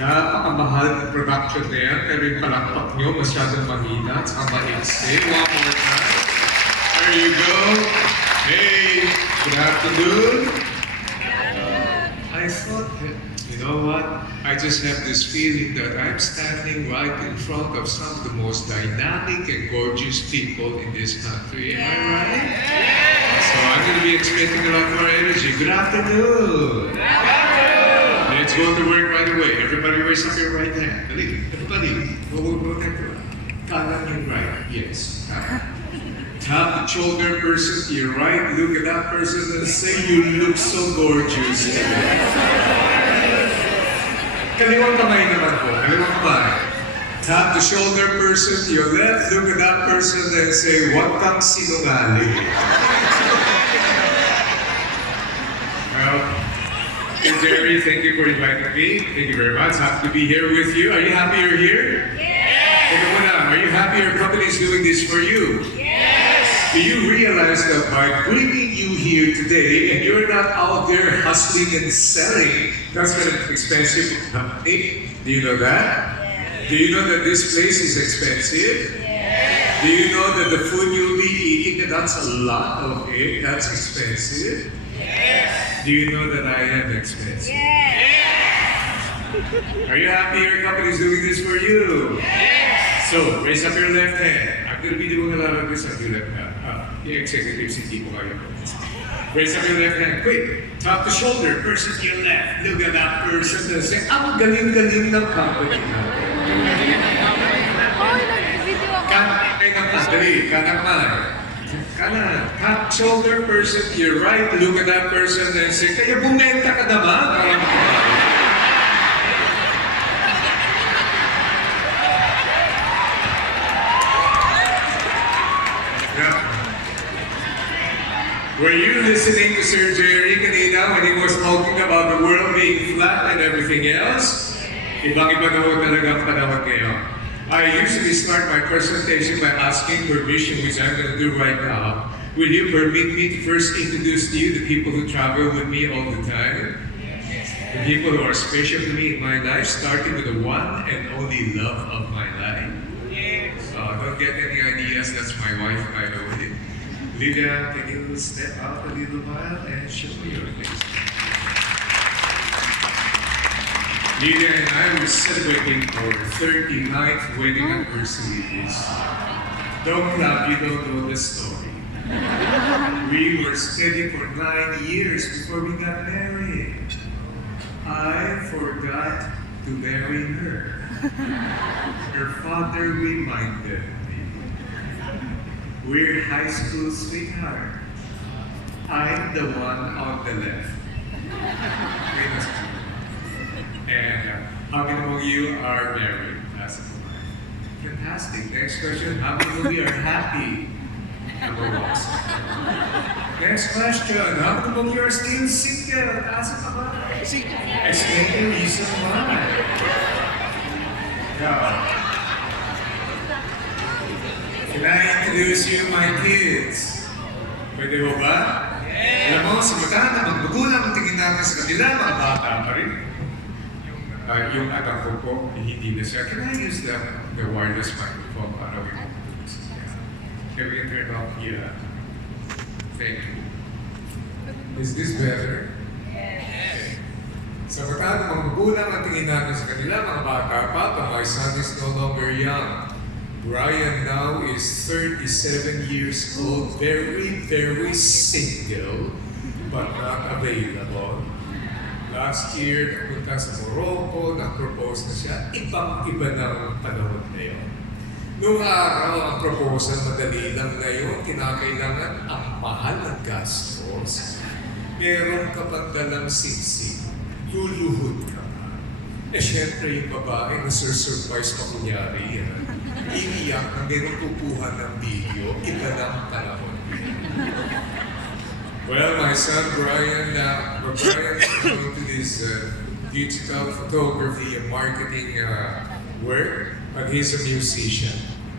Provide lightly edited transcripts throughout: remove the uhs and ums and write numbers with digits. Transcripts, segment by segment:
Napakamahal ng production na yan, pero yung palakpak nyo masyadong mahina at saka maiksi. One more time. There you go. Hey, good afternoon. I thought that, you know what? I just have this feeling that I'm standing right in front of some of the most dynamic and gorgeous people in this country. Am I right? So I'm going to be expecting a lot more energy. Good afternoon. Let's go to work right away. Everybody raise up your right hand. Everybody, go there. Kanan yung right. Yes. Tap the shoulder person to your right. Look at that person and say, you look so gorgeous. Kaliwang kamay naman po. Kaliwang kamay. Tap the shoulder person to your left. Look at that person and say, huwag kang sinungaling. Well, Jerry, thank you for inviting me. Thank you very much. Happy to be here with you. Are you happy you're here? Yes! Are you happy your company is doing this for you? Yes! Do you realize that by bringing you here today, and you're not out there hustling and selling, that's an expensive company? Do you know that? Yes. Do you know that this place is expensive? Yes. Do you know that the food you'll be eating, that's a lot of it, that's expensive? Yes. Do you know that I am expensive? Yes. Are you happy your company is doing this for you? Yes. So, raise up your left hand. I'm going to be doing a lot of this on your left hand. Yung executives, hindi po kayo. Raise up your left hand. Quick. Tap the shoulder. Person to your left. Look at that person and say, ang galing-galing ng company natin. Kanan. Tap shoulder person to your right, look at that person and say, kaya bumenta ka naman. Were you listening to Sir Jerry kanina when he was talking about the world being flat and everything else? Ibang-iba daw talaga ang panahon ngayon. I usually start my presentation by asking permission, which I'm going to do right now. Will you permit me to first introduce to you the people who travel with me all the time? The people who are special to me in my life, starting with the one and only love of my life. Don't get any ideas, that's my wife, by the way. Lydia, can you step out a little while and show me your face? Lydia and I were celebrating our 39th wedding anniversary this year. Don't clap, you don't know the story. We were steady for 9 years before we got married. I forgot to marry her. Her father reminded me. We're high school sweetheart. I'm the one on the left. And how many of you are married? Fantastic. Next question. How many of you are happy? Number one. Next question. How many of you are still single? Explain the reason why. Can I introduce you my kids? Pwede mo ba? Alam mo, sa mata na magbagulang ang tingin natin sa kanila, mga bata pa rin. Yung anak ko po, hindi na siya. Can I use the wireless microphone para we can do this? Can we turn off? Yeah. Thank you. Is this better? Yes. Sa mata na magbagulang ang tingin natin sa kanila, mga bata pa, my son is no longer young. Brian now is 37 years old, very, very single, but not available. Last year, napunta sa Morocco, nag-propose na siya. Ibang-iba ng panahon na yun. Noong araw, ang proposal madali lang ngayon, kinakailangan ang mahal ng gastos. Meron ka pang dalang siksik, luluhod ka pa. Siyempre yung babae, nasusurprise pa kunyari yan. Iiyak na meron kukuha ng video, iba ng panahon. Well, my son Brian is going to this digital photography and marketing work, but he's a musician.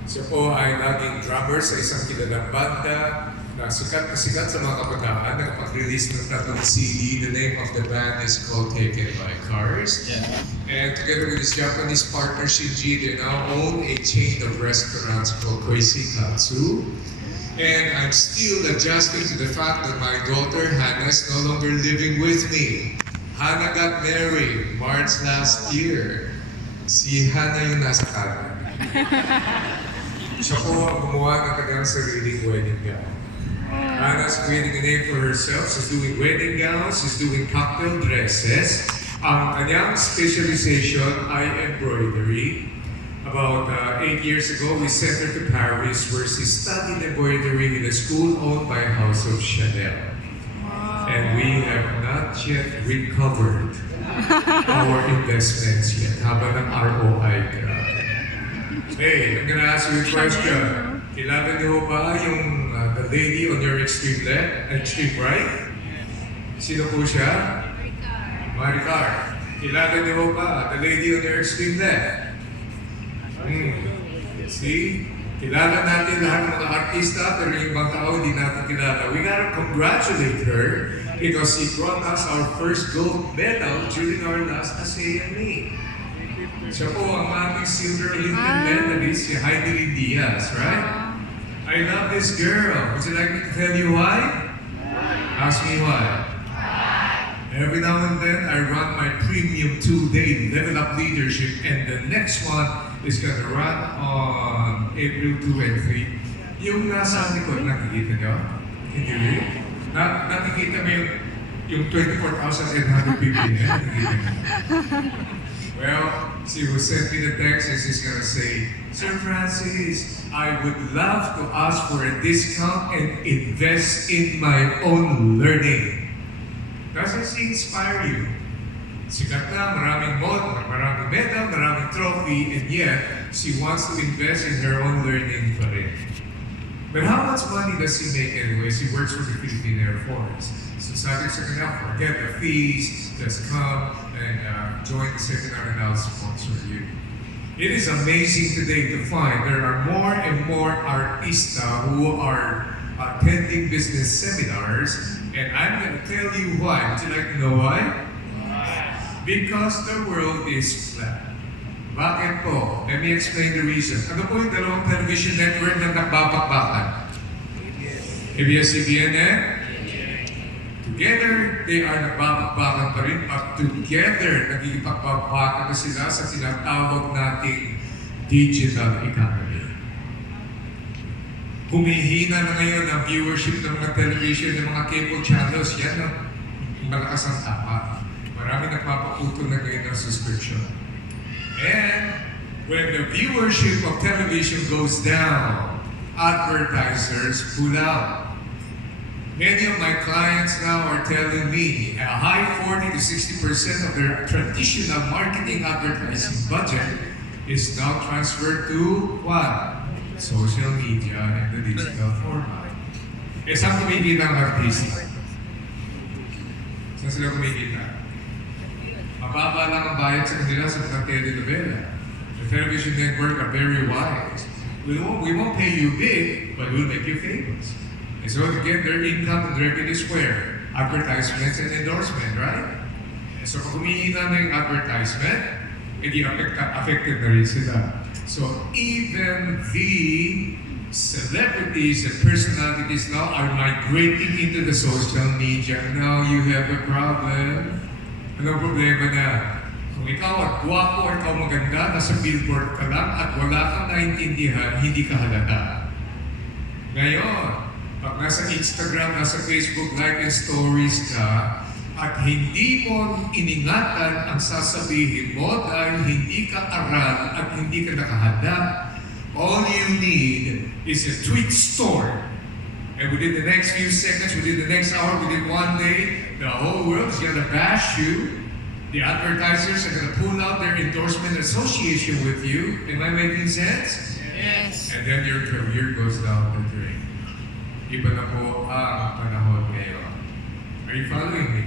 Siya po ay naging drummer sa isang kilalang banda, sikat na sikat sa mga kabataan, nakapag-release ng tatlong CD. The name of the band is called Taken by Cars. Yeah. And together with his Japanese partner Shinji, they now own a chain of restaurants called Crazy Katsu. And I'm still adjusting to the fact that my daughter Hannah is no longer living with me. Hannah got married March last year. Si Hannah yung nasa kanan. Siya po ang gumawa ng kanyang sariling wedding gown. Hannah's creating a name for herself. She's doing wedding gowns, she's doing cocktail dresses. Ang kanyang specialization ay embroidery. About 8 years ago, we sent her to Paris where she studied embroidery in a school owned by House of Chanel. And we have not yet recovered our investments yet. Habang ng ROI ka. Hey, I'm gonna ask you a question. Kilala niyo ba yung the lady on your extreme left, extreme right? Sino po siya? Maricar. Kilala niyo ba the lady on your extreme left? See? Kilala natin lahat ng mga artista, pero yung ibang tao hindi natin kilala. We gotta congratulate her because she brought us our first gold medal during our last ASEAN. Siya po ang ating silver Olympic medalist, si Heidi Diaz, right? I love this girl. Would you like me to tell you why? Ask me why. Every now and then, I run my premium 2-day level up leadership, and the next one is gonna run on April 2 and 3. Yung nasa likod, nakikita nyo? Hindi rin? Nakikita mo yung 24,850 niya? Nakikita nyo? Well, she will send me the text and she's gonna say, Sir Francis, I would love to ask for a discount and invest in my own learning. Doesn't she inspire you? Sikat na, maraming maraming medal, maraming trophy, and yet, she wants to invest in her own learning pa rin. But how much money does she make anyway? She works for the Philippine Air Force. So sabi ko sa kanya, forget the fees, just come and join the seminar and I'll sponsor you. It is amazing today to find there are more and more artista who are attending business seminars, and I'm going to tell you why. Would you like to know why? Because the world is flat. Bakit po? Let me explain the reason. Ano po yung dalawang television network na nagbabakbakan? ABS-CBN and? Together, they are nagbabakbakan pa rin, but together, nagigipagbabakan na sila sa tinatawag nating digital economy. Humihina na ngayon ang viewership ng mga television, ng mga cable channels. Yan ang malakas ang tapa. Marami nagpapakutol na ngayon ng subscription. And when the viewership of television goes down, advertisers pull out. Many of my clients now are telling me a high 40 to 60% of their traditional marketing advertising budget is now transferred to what? Social media and the digital format. Eh, saan kumikita ang artista? Saan sila kumikita? Mababa lang ang bayad sa kanila sa mga telenovela. The television network are very wise. We won't pay you big, but we'll make you famous. And so to get their income and revenue square, advertisements and endorsement, right? And so kung kumihina na yung advertisement, hindi affected na rin sila. So even the celebrities and personalities now are migrating into the social media. Now you have a problem. Anong problema na? Kung ikaw at guwapo or ikaw maganda, nasa billboard ka lang at wala kang naintindihan, hindi ka halata. Ngayon, pag nasa Instagram, nasa Facebook Live and Stories ka, at hindi mo iningatan ang sasabihin mo dahil hindi ka aral at hindi ka nakahanda, all you need is a tweet storm. And within the next few seconds, within the next hour, within one day, the whole world is going to bash you. The advertisers are going to pull out their endorsement association with you. Am I making sense? Yes. And then your career goes down the drain. Iba na po ang panahon ngayon. Are you following me?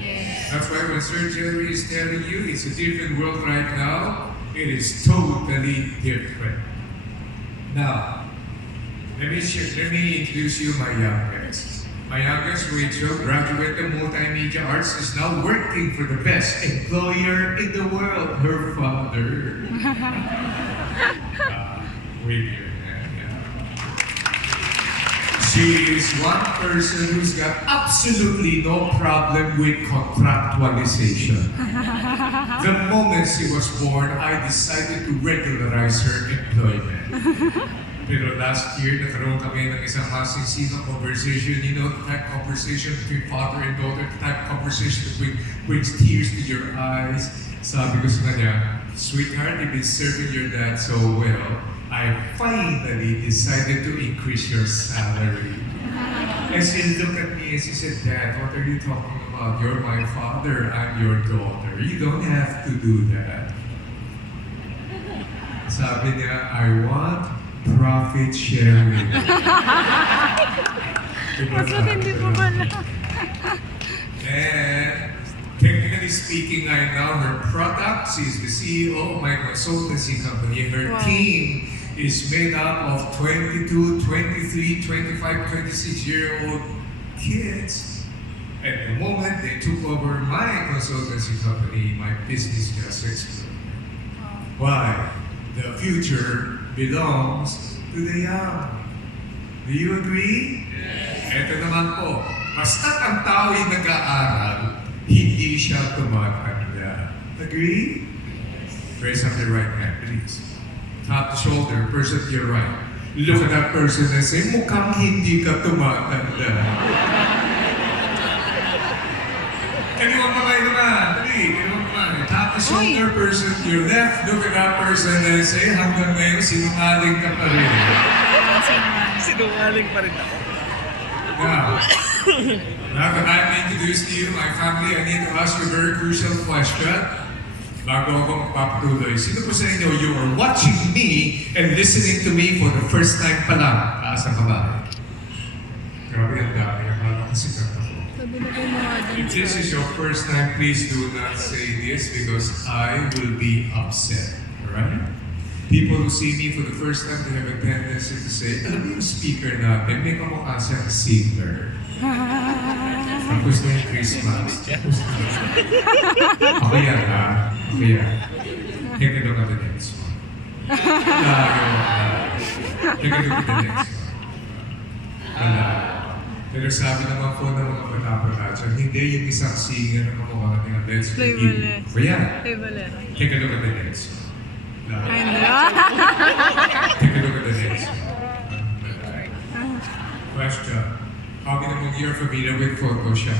Yes. That's why when Sir Jerry is telling you it's a different world right now, it is totally different. Now, let me introduce you my young guy. My youngest, Rachel, graduate of multimedia arts, is now working for the best employer in the world, her father. Rachel. She is one person who's got absolutely no problem with contractualization. The moment she was born, I decided to regularize her employment. Pero last year, nagkaroon kami ng isang masinsinang conversation. You know, the type of conversation between father and daughter, the type of conversation that brings tears to your eyes. Sabi ko sa kanya, sweetheart, you've been serving your dad so well. I finally decided to increase your salary. And she looked at me and she said, Dad, what are you talking about? You're my father, I'm your daughter. You don't have to do that. Sabi niya, I want profit sharing. Mas matindi po pala. And technically speaking, I know her product. She's the CEO of my consultancy company. Her team is made up of 22, 23, 25, 26-year-old kids. At the moment they took over my consultancy company, my business just exploded. Why? The future belongs to the young. Do you agree? Yes. Ito naman po, basta ang tao ay nag-aaral, hindi siya tumatanda. Agree? Raise up your right hand, please. Top the shoulder, person to your right. Look at that person and say, mukhang hindi ka tumatanda. Anyone pa kayo naman? Dali, anyone pa kayo? Top the shoulder, person to your left. Look at that person and say, hanggang ngayon, sinungaling ka pa rin. Sinungaling pa rin ako. Now that I'm introduced to you, my family, I need to ask you a very crucial question. Bago ako magpapatuloy, sino po sa inyo, you are watching me and listening to me for the first time pa lang? Taas ang kamay. Grabe ang dami. Akala ko sikat ako. If this is your first time, please do not say this because I will be upset. Alright? People who see me for the first time, they have a tendency to say, alam mo yung speaker natin, may kamukha siyang singer. Tapos na yung Christmas. Ako yan ha. Ako yan. Take a look at the next one. Take a look at the next one. Wala. Pero sabi naman po ng mga pata-pata dyan, hindi yung isang singer na kamukha natin ang Let's Begin. Ako yan. Take a look at the next one. Take a look at the next one. Question. How many of you are familiar with Photoshop?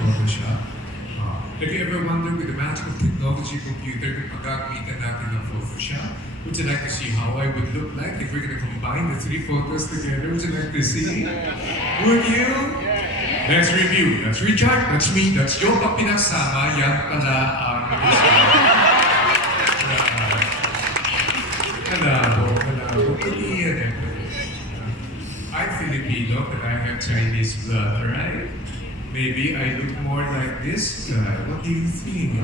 Photoshop. Have you ever wondered with the magic of technology computer kung pag-gagamitan natin ng Photoshop? Would you like to see how I would look like if we're going to combine the three photos together? Would you like to see? Would you? Let's review. That's Richard, that's me, that's Joe pag pinagsama, yan pala ang kalabo. I'm Filipino, but I have Chinese blood, right? Maybe I look more like this guy. What do you think?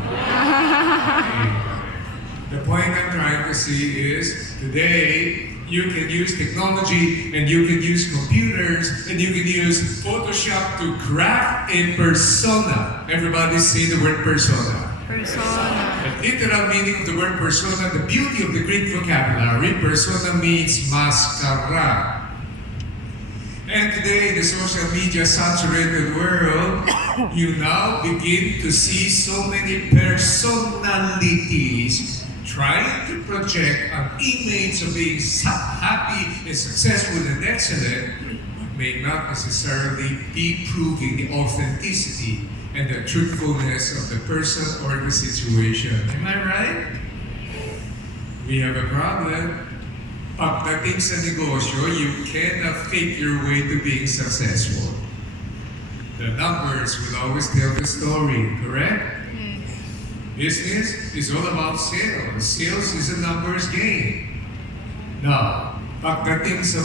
The point I'm trying to see is, today, you can use technology, and you can use computers, and you can use Photoshop to craft a persona. Everybody say the word persona. Persona. The literal meaning of the word persona, the beauty of the Greek vocabulary, persona means mascara. And today, in the social media saturated world, you now begin to see so many personalities trying to project an image of being happy and successful and excellent, may not necessarily be proving the authenticity and the truthfulness of the person or the situation. Am I right? We have a problem. Pagdating sa negosyo, you cannot fake your way to being successful. The numbers will always tell the story, correct? Business is all about sales. Sales is a numbers game. Now, pagdating sa